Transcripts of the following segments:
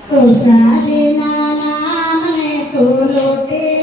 તુષારીના નામને તું तो લૂંટીને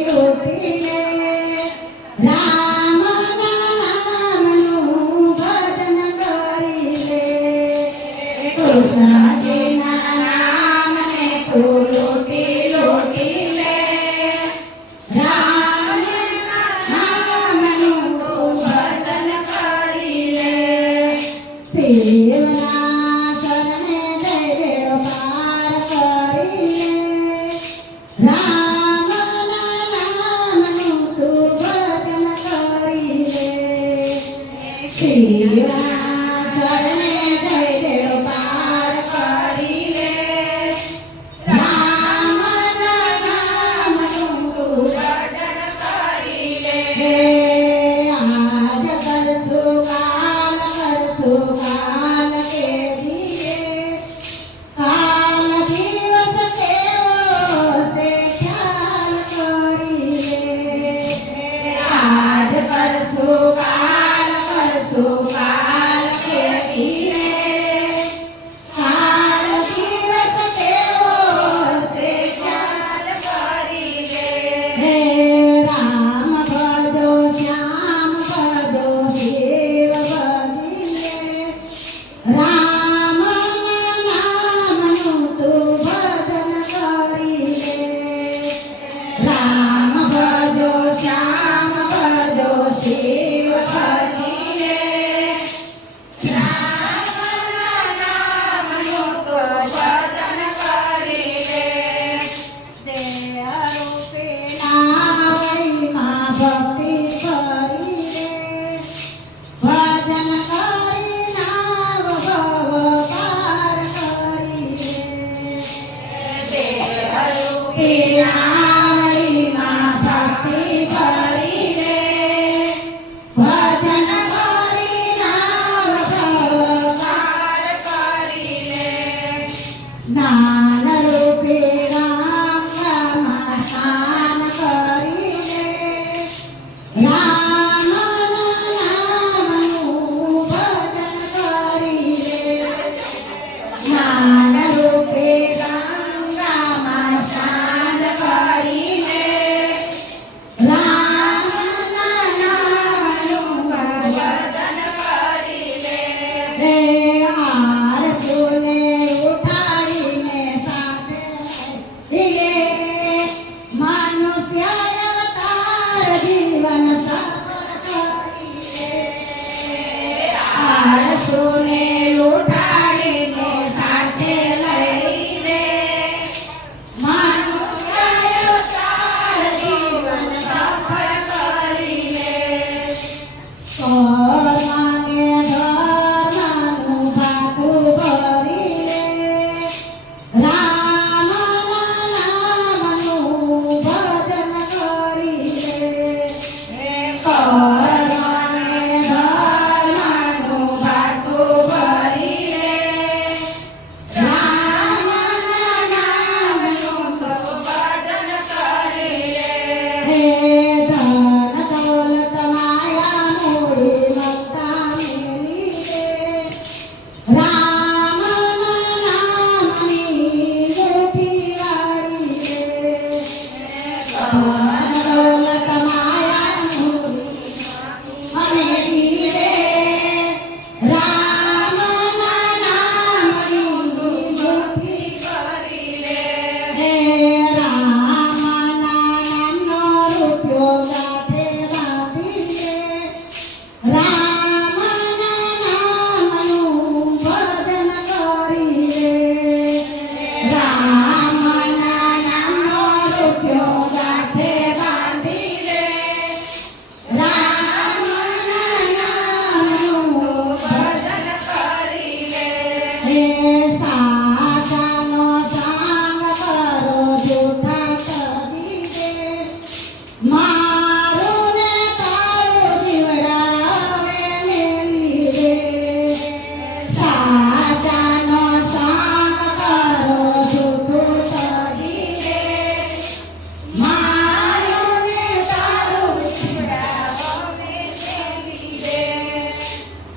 जीवन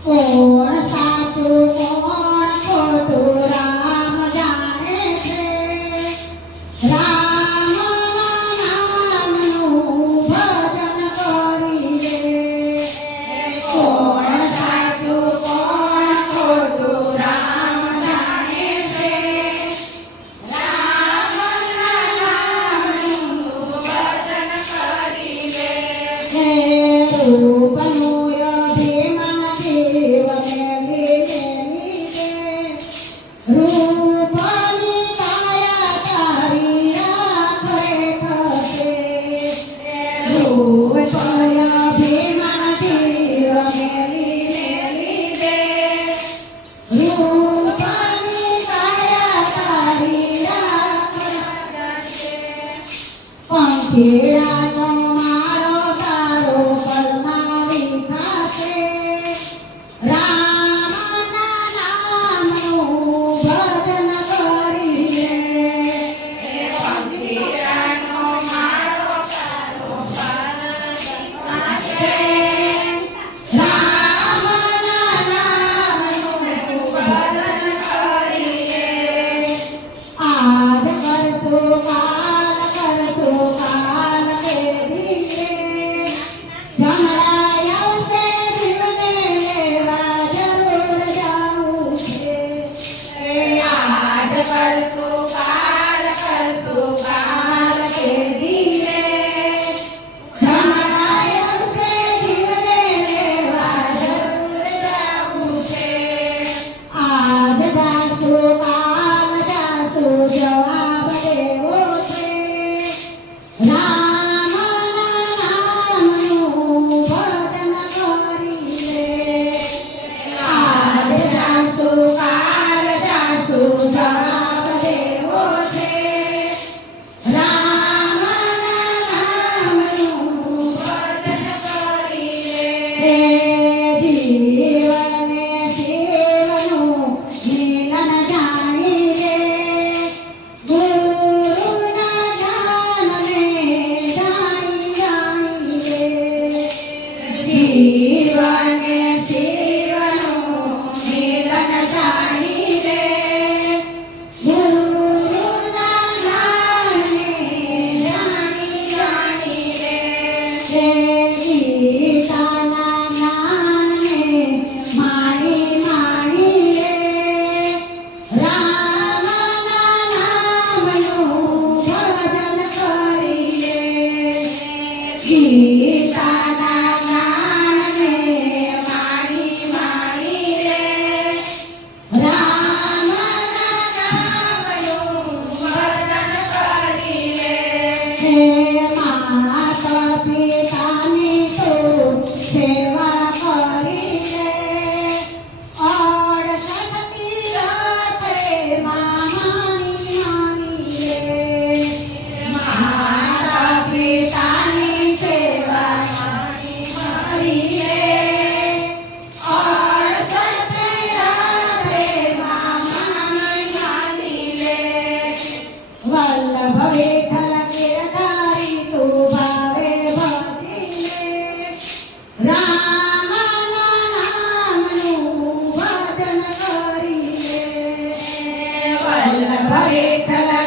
Oh. Oh, it's only భవే కళ